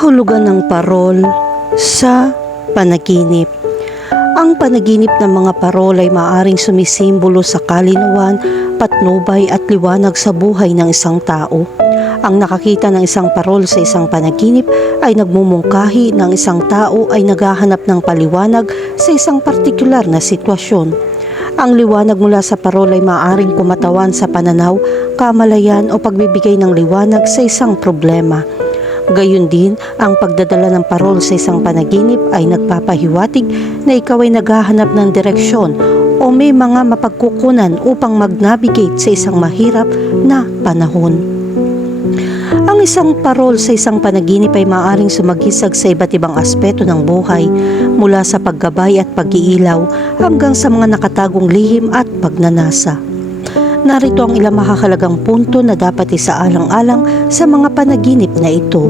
Kahulugan ng parol sa panaginip. Ang panaginip ng mga parol ay maaring sumisimbolo sa kalinawan, patnubay at liwanag sa buhay ng isang tao. Ang nakakita ng isang parol sa isang panaginip ay nagmumungkahi ng isang tao ay naghahanap ng paliwanag sa isang partikular na sitwasyon. Ang liwanag mula sa parol ay maaaring kumatawan sa pananaw, kamalayan o pagbibigay ng liwanag sa isang problema. Gayun din, ang pagdadala ng parol sa isang panaginip ay nagpapahiwatig na ikaw ay naghahanap ng direksyon o may mga mapagkukunan upang mag-navigate sa isang mahirap na panahon. Ang isang parol sa isang panaginip ay maaaring sumagisag sa iba't ibang aspeto ng buhay mula sa paggabay at pag-iilaw hanggang sa mga nakatagong lihim at pagnanasa. Narito ang ilang makakalagang punto na dapat isaalang-alang sa mga panaginip na ito.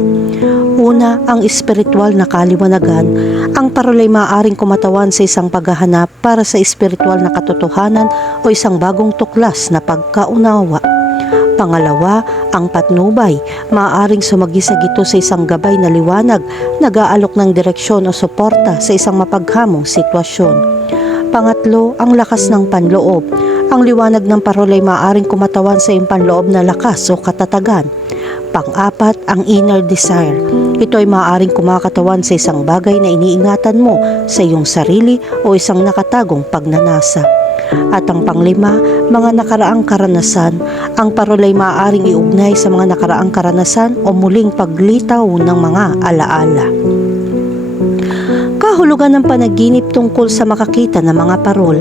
Una, ang espiritual na kaliwanagan. Ang parol ay maaaring kumatawan sa isang paghahanap para sa espiritual na katotohanan o isang bagong tuklas na pagkaunawa. Pangalawa, ang patnubay. Maaaring sumagisag ito sa isang gabay na liwanag, nag-aalok ng direksyon o suporta sa isang mapaghamong sitwasyon. Pangatlo, ang lakas ng panloob. Ang liwanag ng parol ay maaaring kumatawan sa iyong panloob na lakas o katatagan. Pang-apat, ang inner desire. Ito ay maaaring kumakatawan sa isang bagay na iniingatan mo sa iyong sarili o isang nakatagong pagnanasa. At ang panglima, mga nakaraang karanasan. Ang parol ay maaaring iugnay sa mga nakaraang karanasan o muling paglitaw ng mga alaala. Kahulugan ng panaginip tungkol sa makakita ng mga parol.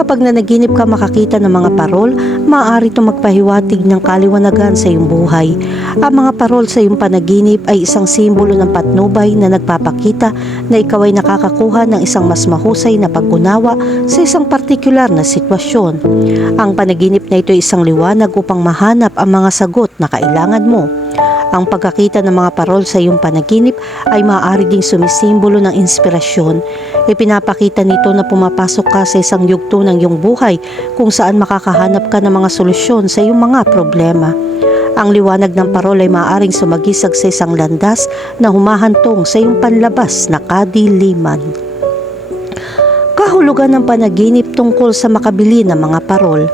Kapag nanaginip ka makakita ng mga parol, maaari itong magpahiwatig ng kaliwanagan sa iyong buhay. Ang mga parol sa iyong panaginip ay isang simbolo ng patnubay na nagpapakita na ikaw ay nakakakuha ng isang mas mahusay na pag-unawa sa isang partikular na sitwasyon. Ang panaginip na ito ay isang liwanag upang mahanap ang mga sagot na kailangan mo. Ang pagkakita ng mga parol sa iyong panaginip ay maaari ding sumisimbolo ng inspirasyon. Ipinapakita nito na pumapasok ka sa isang yugto ng iyong buhay kung saan makakahanap ka ng mga solusyon sa iyong mga problema. Ang liwanag ng parol ay maaaring sumagisag sa isang landas na humahantong sa iyong panlabas na kadiliman. Kahulugan ng panaginip tungkol sa makabili ng mga parol.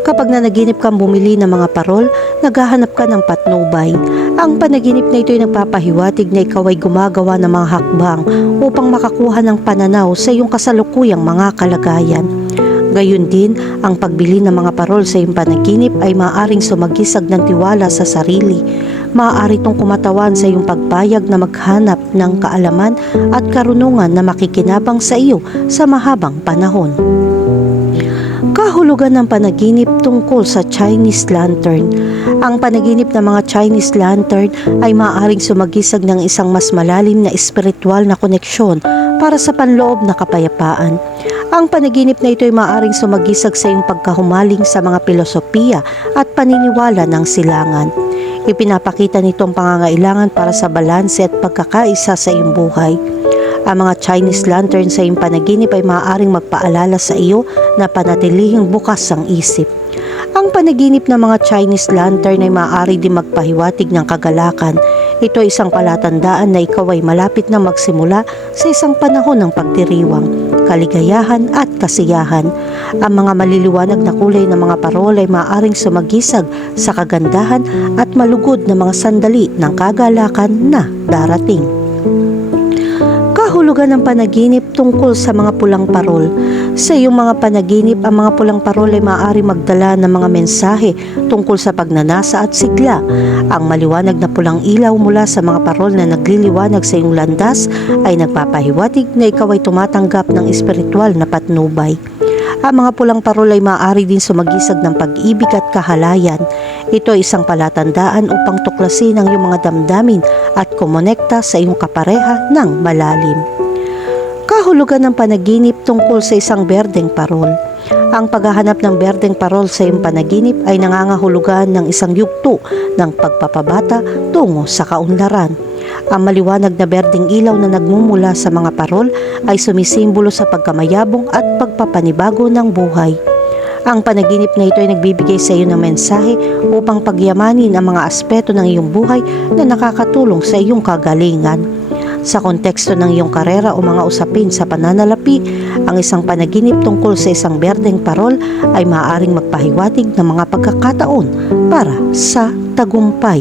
Kapag nanaginip kang bumili ng mga parol, naghahanap ka ng patnubay. Ang panaginip na ito ay nagpapahiwatig na ikaw ay gumagawa ng mga hakbang upang makakuha ng pananaw sa iyong kasalukuyang mga kalagayan. Gayun din, ang pagbili ng mga parol sa iyong panaginip ay maaaring sumagisag ng tiwala sa sarili. Maaari itong kumatawan sa iyong pagpayag na maghanap ng kaalaman at karunungan na makikinabang sa iyo sa mahabang panahon. Kahulugan ng panaginip tungkol sa Chinese lantern. Ang panaginip ng mga Chinese lantern ay maaaring sumagisag ng isang mas malalim na espiritual na koneksyon para sa panloob na kapayapaan. Ang panaginip na ito ay maaaring sumagisag sa iyong pagkahumaling sa mga filosofiya at paniniwala ng silangan. Ipinapakita nito ang pangangailangan para sa balanse at pagkakaisa sa iyong buhay. Ang mga Chinese lantern sa iyong panaginip ay maaaring magpaalala sa iyo na panatilihing bukas ang isip. Ang panaginip ng mga Chinese lantern ay maaari din magpahiwatig ng kagalakan. Ito ay isang palatandaan na ikaw ay malapit na magsimula sa isang panahon ng pagdiriwang, kaligayahan at kasiyahan. Ang mga maliliwanag na kulay ng mga parol ay maaaring sumagisag sa kagandahan at malugod na mga sandali ng kagalakan na darating kahulugan ng panaginip tungkol sa mga pulang parol. Sa iyong mga panaginip, ang mga pulang parol ay maaari magdala ng mga mensahe tungkol sa pagnanasa at sigla. Ang maliwanag na pulang ilaw mula sa mga parol na nagliliwanag sa iyong landas ay nagpapahiwatig na ikaw ay tumatanggap ng espiritual na patnubay. Ang mga pulang parol ay maaari din sumagisag ng pag-ibig at kahalayan. Ito ay isang palatandaan upang tuklasin ang iyong mga damdamin at kumonekta sa iyong kapareha ng malalim. Kahulugan ng panaginip tungkol sa isang berdeng parol. Ang paghahanap ng berdeng parol sa iyong panaginip ay nangangahulugan ng isang yugto ng pagpapabata tungo sa kaunlaran. Ang maliwanag na berdeng ilaw na nagmumula sa mga parol ay sumisimbolo sa pagkamayabong at pagpapanibago ng buhay. Ang panaginip na ito ay nagbibigay sa iyo ng mensahe upang pagyamanin ang mga aspeto ng iyong buhay na nakakatulong sa iyong kagalingan. Sa konteksto ng iyong karera o mga usapin sa pananalapi, ang isang panaginip tungkol sa isang berdeng parol ay maaaring magpahiwatig ng mga pagkakataon para sa tagumpay.